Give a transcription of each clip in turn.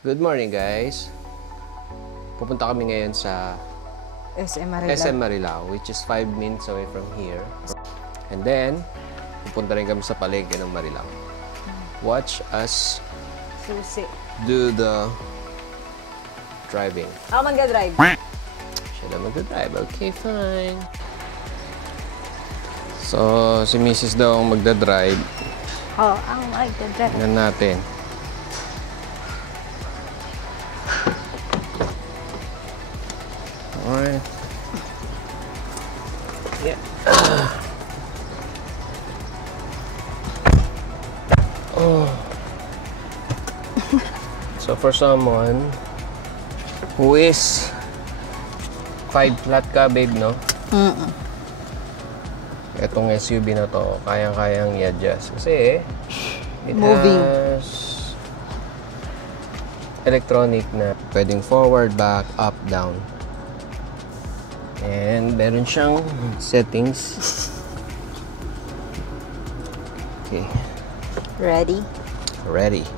Good morning, guys. Pupunta kami ngayon sa SM Marilao. SM Marilao, which is 5 minutes away from here. And then, pupunta rin kami sa palengke ng Marilao. Watch us do the driving. Ako mag-drive. Siya lang mag-drive. Okay, fine. So, si Mrs. daw ang magdadrive. Oo, ang mag-drive. Tignan natin. Alright. Yeah. Oh. So for someone who is 5 flat ka, babe, no? Etong SUV na to, kayang-kayang i-adjust. Kasi it has electronic na pwedeng forward, back, up, down. And meron siyang settings. Okay. Ready? Ready.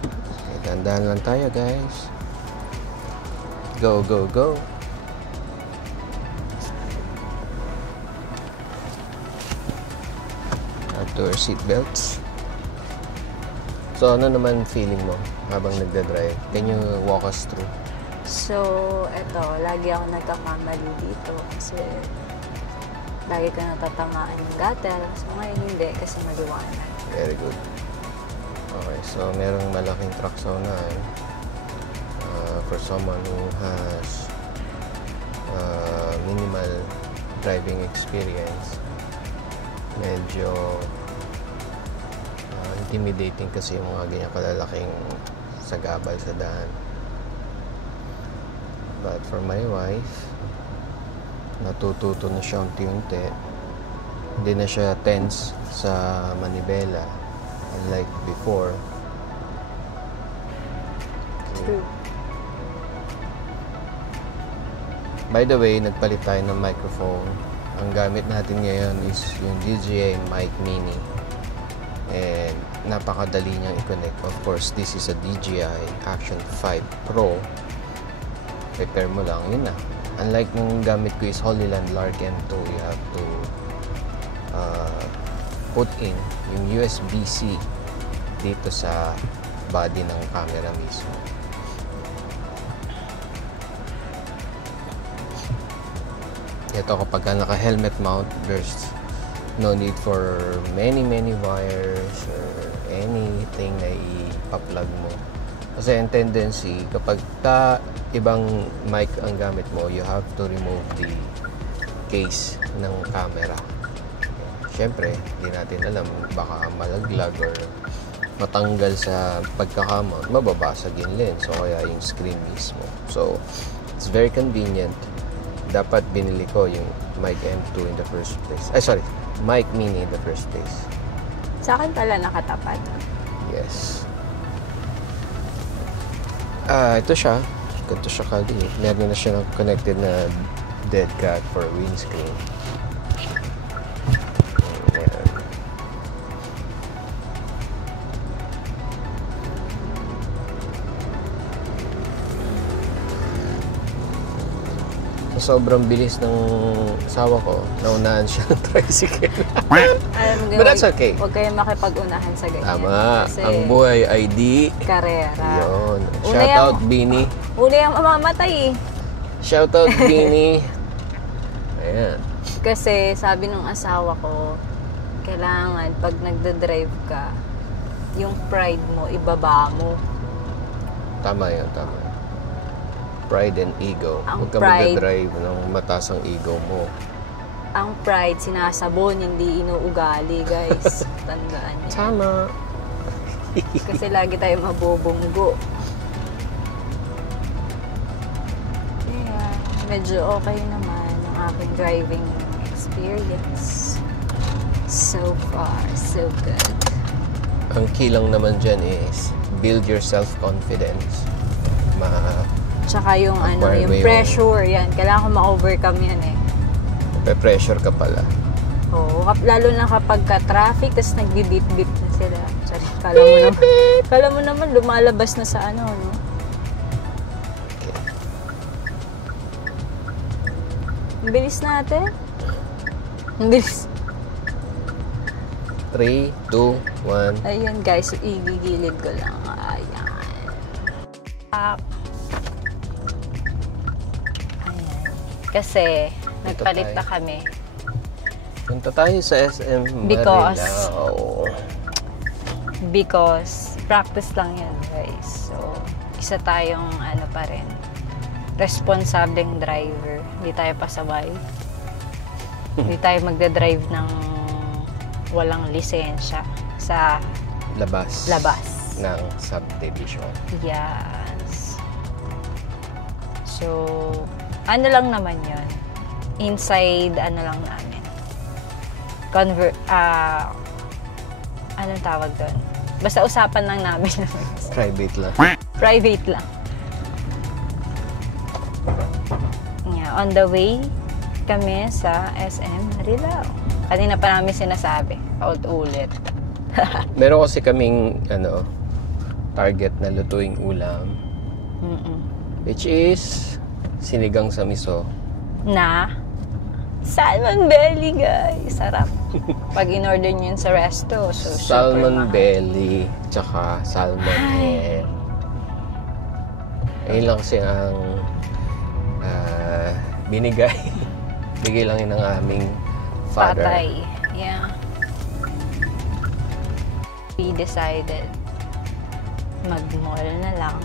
Okay, tandaan lang tayo, guys. Go, go, go. Up to our seat belts. So, ano naman feeling mo habang nagdadrive? Can you walk us through? So, eto, lagi ako nagkakamali dito kasi lagi ko natatamaan yung gutter. So, ngayon hindi kasi maliwanag. Very good. Okay, so merong malaking truck sa unahan. For someone who has minimal driving experience, medyo intimidating kasi yung mga ganyan kalalaking sagabal sa daan. But for my wife, natututo na siya unti-unti. Hindi na siya tense sa manibela unlike before. Okay. By the way, nagpalit tayo ng microphone. Ang gamit natin ngayon is yung DJI Mic Mini. And napakadali niyang i-connect. Of course, this is a DJI Action 5 Pro. Prepare mo lang, yun na. Unlike nung gamit ko is Holyland Lark M2, you have to put in yung USB-C dito sa body ng camera mismo. Ito kapag naka-helmet mount, there's no need for many wires or anything na ipa-plug mo. Kasi ang tendency, kapag ibang mic ang gamit mo, you have to remove the case ng camera. Siyempre, hindi natin alam, baka malaglag or matanggal sa pagkakamount, mababasag yung lens o kaya yung screen mismo. So, it's very convenient. Dapat binili ko yung Mic M2 in the first place. Ay, sorry, Mic Mini in the first place. Sa akin pala nakatapat. Yes. Ito siya. Ganito siya kaliit. Meron na siya connected na dead cat for windscreen. Ayan. So, sobrang bilis ng asawa ko. Naunahan siya ng tricycle. But that's okay. Huwag kayong makipag-unahan sa ganyan. Tama. Kasi ang buhay ay di karera. Yun. Shoutout, Bini. Uli ang mamamatay. Shoutout, Bini. Ayan. Kasi sabi ng asawa ko, kailangan pag nagda-drive ka, yung pride mo, ibaba mo. Tama yan, tama. Pride and ego. Ang Huwag ka pride, mag-drive ng mataas ang ego mo. ang pride, sinasabon, hindi inuugali, guys. Tandaan niyo. Tama. Kasi lagi tayo mabubunggo. Kaya, medyo okay naman ang aking driving experience. So far, so good. Ang key lang naman dyan is build your self-confidence. Tsaka yung yung pressure, yan. Kailangan ko ma-overcome yan eh. Pe-pressure ka pala. Oo, lalo na kapag ka-traffic, tapos nagbi-beep-beep na sila. Sorry. Kala mo naman lumalabas na sa ano, no? Okay. Ang bilis natin. Ang bilis. 3, 2, 1. Ayun guys, igigilid ko lang. Ayan. Ayan. Kasi, nagpalit na kami. Punta tayo sa SM Marilao. Because practice lang yan guys. So, isa tayong ano pa rin, responsableng driver. Hindi tayo pasaway. Hindi tayo magdadrive ng walang lisensya sa labas ng subdivision. Yes. So, ano lang naman yun. Inside, ano lang namin. Anong tawag doon? Basta usapan lang namin. Private lang. Private lang. Yeah, on the way kami sa SM Marilao. Kanina pa namin sinasabi. Paulit-ulit. Meron kasi kaming target na lutuing ulam. Which is sinigang sa miso. Na salmon belly, guys. Sarap. Pag in-order nyo yun sa resto, so salmon belly, tsaka salmon head. Ayun lang kasi ang binigay. Bigay lang yun ng aming father. Patay. Yeah. We decided mag-mall na lang.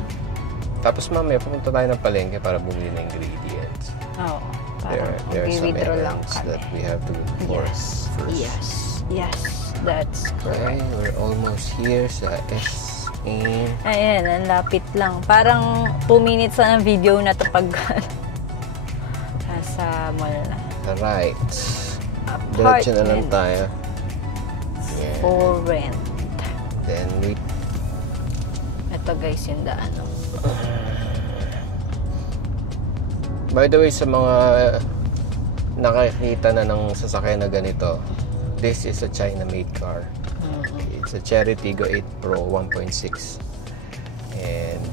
Tapos mamaya pumunta tayo ng palengke para bumili ng ingredients. Oo. There are some errands that we have to look for first. Yes, that's correct. Okay, we're almost here sa SM. Ayan, ang lapit lang. Parang 2 minutes na ng video na to pag nasa mall na. Right. Diretso na lang tayo. Yeah. For rent. Then we... Ito guys, yung daan. By the way, sa mga nakikita na ng sasakyan na ganito, this is a China-made car. It's a Cherry Tiggo 8 Pro 1.6. And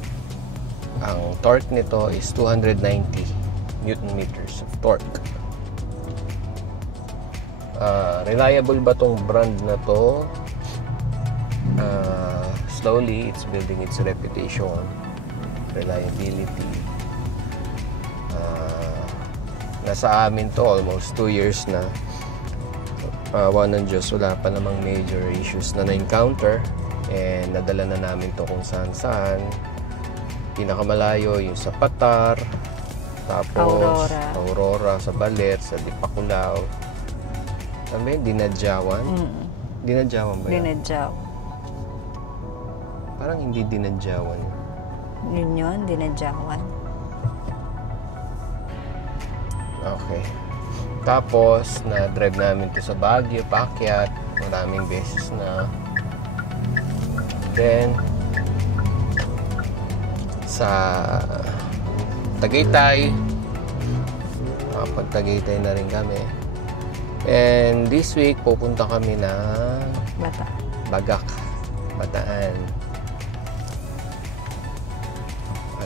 ang torque nito is 290 Newton meters of torque. Reliable ba tong brand na to? Slowly, it's building its reputation, reliability. Nasa amin to almost 2 years na. Awa ng Diyos, wala pa namang major issues na na-encounter. And nadala na namin to kung saan-saan. Pinakamalayo yung sa Patar, tapos Aurora sa Baler, sa Dipakulaw. Sabi, Dinadjawan? Dinadjawan ba yan? Dinadjaw. Parang hindi Dinadjawan. Yun, Dinadjawan. Okay. Tapos, na-drive namin to sa Baguio, paakyat. Maraming beses na. Then, sa Tagaytay. Pag-Tagaytay na rin kami. And this week, pupunta kami ng Bagak, Bataan.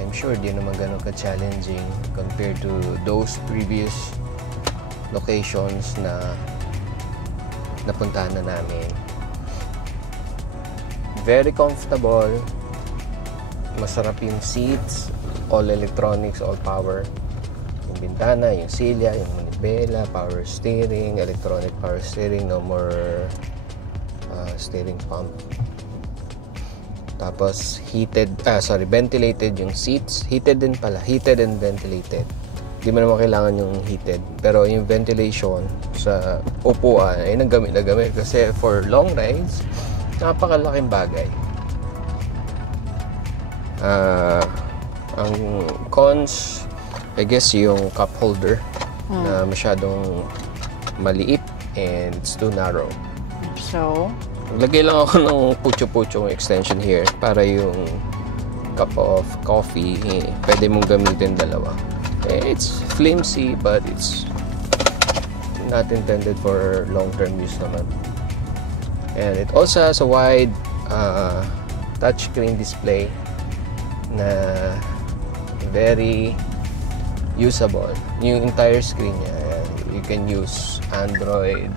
I'm sure di naman ganun ka-challenging compared to those previous locations na napuntahan na namin. Very comfortable. Masarap yung seats. All electronics, all power. Yung bintana, yung silya, yung manibela, power steering, electronic power steering. No more steering pump. Tapos ventilated yung seats. Heated din pala. Heated and ventilated. Di mo naman kailangan yung heated. Pero yung ventilation sa upuan ay nagamit na gamit. Kasi for long rides, napakalaking bagay. Ang cons, I guess yung cup holder na masyadong maliit and it's too narrow. So, lagay lang ako ng pucho-puchong extension here para yung cup of coffee, pwede mong gamitin dalawa. It's flimsy but it's not intended for long-term use naman. And it also has a wide touchscreen display na very usable. Yung entire screen niya, you can use Android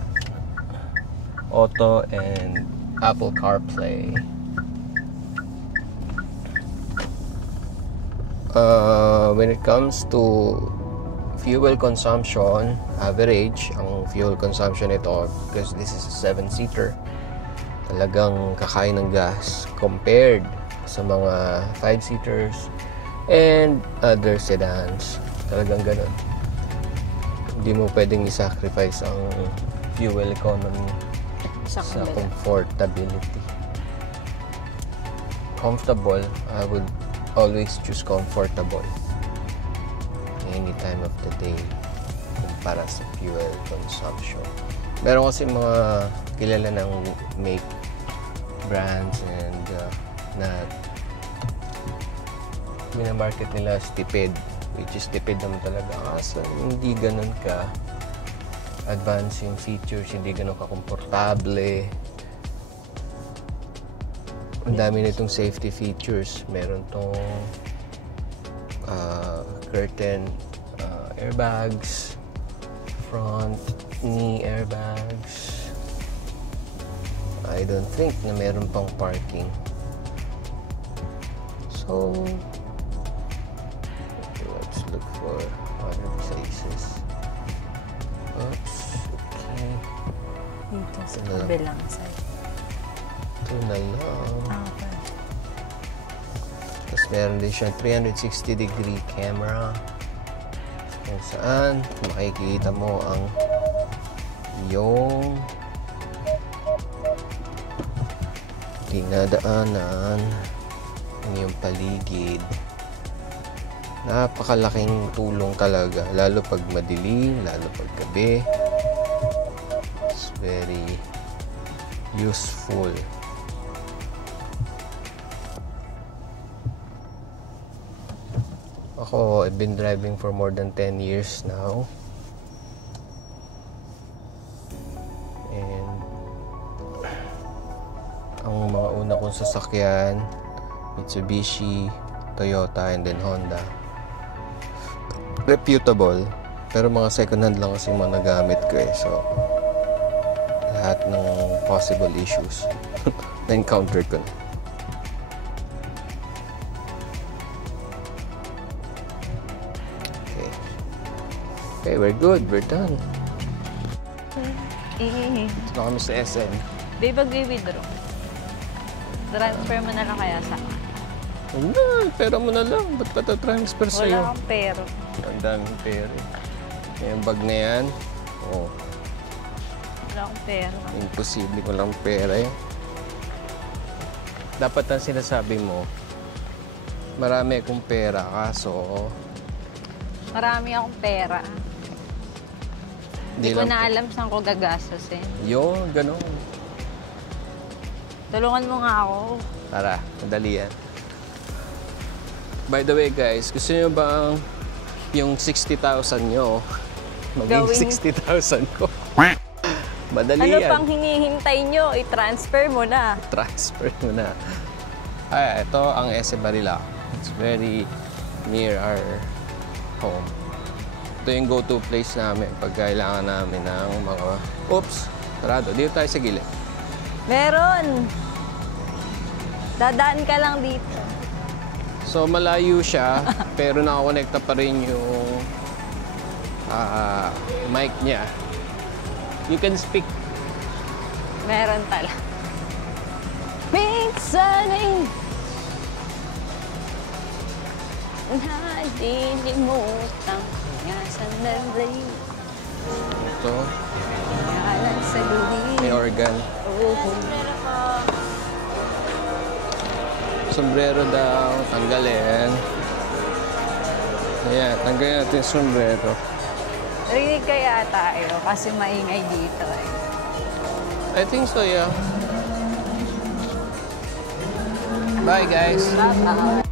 Auto and Apple CarPlay. When it comes to fuel consumption, average ang fuel consumption nito, because this is a 7-seater, talagang kakain ng gas compared sa mga 5-seaters and other sedans. Talagang ganun. Hindi mo pwedeng i-sacrifice ang fuel economy sa comfortability. Comfortable, I would always choose comfortable any time of the day kumpara sa fuel consumption. Meron kasi mga kilala ng make brands and na minamarket nila as tipid, which is tipid naman talaga kasi hindi ganun ka advanced yung features, hindi ganun ka komportable. Ang dami nitong safety features. Meron tong curtain airbags, front knee airbags. I don't think na meron pang parking. So, let's look for other places. Oops, okay. Dito sa kabilang side. Ito na lang. Okay. Tapos meron din siyang 360-degree camera kung saan makikita mo ang yung dinadaanan, ang iyong paligid. Napakalaking tulong talaga, lalo pag madilim, lalo pag gabi. It's very useful. Ako, I've been driving for more than 10 years now. And ang mga una kong sasakyan, Mitsubishi, Toyota, and then Honda. Reputable, pero mga second hand lang kasi mga nagamit ko eh. So, lahat ng possible issues na-encounter ko na. Okay, we're good. We're done. Ito na kami sa SM. Babe, mag-withdraw. Transfer mo na lang kaya sa akin. Ano? Pera mo na lang. Ba't pa transfer sa'yo? Wala kang pera. Ang daming pera. Yung bag na yan. Oh, Wala akong pera. imposible ko lang pera eh. Dapat ang sinasabi mo, marami akong pera, kaso Marami akong pera. Hindi ko na alam saan ko gagastos eh. Yun, ganun. Tulungan mo nga ako. Tara, madali yan. By the way guys, gusto nyo ba yung 60,000 nyo maging Gawin. 60,000 ko? Madali Ano yan. pang hinihintay nyo? I-transfer mo na. Transfer mo na. Ay, ito ang SM Barila. It's very near our home. Ito yung go-to place namin pag kailangan namin ng mga... Oops! Sarado. Dito tayo sa gilid. Meron! Dadaan ka lang dito. So, malayo siya, pero nakakonekta pa rin yung mic niya. You can speak. Meron pala. Minsan ay nalilimutan nga sandali. Ito, Ngalan sa luwi. may organ. Sombrero daw, tanggalin. Ayan, tanggalin natin yung sombrero. Rinig kaya tayo kasi maingay dito eh. I think so, yeah. Bye, guys. Bye-bye.